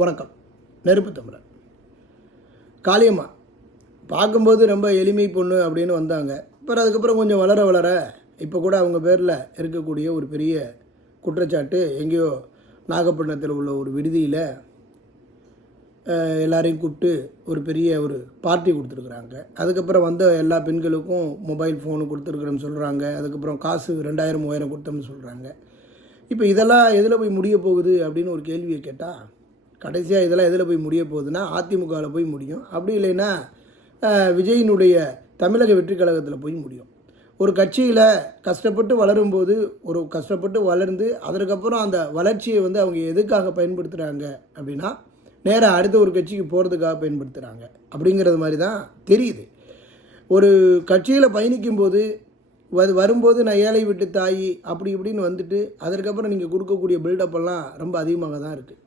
வணக்கம். நெருப்பு தமிழன் காளியம்மா பார்க்கும்போது ரொம்ப எளிமை பொண்ணு அப்படின்னு வந்தாங்க. அப்புறம் அதுக்கப்புறம் கொஞ்சம் வளர வளர இப்போ கூட அவங்க பேரில் இருக்கக்கூடிய ஒரு பெரிய குற்றச்சாட்டு எங்கேயோ நாகப்பட்டினத்தில் உள்ள ஒரு விடுதியில் எல்லாரையும் கூப்பிட்டு ஒரு பெரிய ஒரு பார்ட்டி கொடுத்துருக்குறாங்க. அதுக்கப்புறம் வந்த எல்லா பெண்களுக்கும் மொபைல் ஃபோனு கொடுத்துருக்குறேன்னு சொல்கிறாங்க அதுக்கப்புறம் காசு ரெண்டாயிரம் மூவாயிரம் கொடுத்தோம்னு சொல்கிறாங்க இப்போ இதெல்லாம் எதில் போய் முடிய போகுது அப்படின்னு ஒரு கேள்வியை கேட்டால் கடைசியாக இதெல்லாம் எதில் போய் முடிய போகுதுன்னா அதிமுகவில் போய் முடியும். அப்படி இல்லைன்னா விஜயினுடைய தமிழக வெற்றி கழகத்தில் போய் முடியும். ஒரு கட்சியில் கஷ்டப்பட்டு வளரும்போது ஒரு கஷ்டப்பட்டு வளர்ந்து அதற்கப்புறம் அந்த வளர்ச்சியை வந்து அவங்க எதுக்காக பயன்படுத்துகிறாங்க அப்படின்னா நேராக அடுத்த ஒரு கட்சிக்கு போகிறதுக்காக பயன்படுத்துகிறாங்க அப்படிங்கிறது மாதிரி தான் தெரியுது. ஒரு கட்சியில் பயணிக்கும்போது அது வரும்போது நான் ஏழை விட்டு தாய் அப்படி இப்படின்னு வந்துட்டு அதற்கப்புறம் நீங்கள் கொடுக்கக்கூடிய பில்டப்பெல்லாம் ரொம்ப அதிகமாக தான் இருக்குது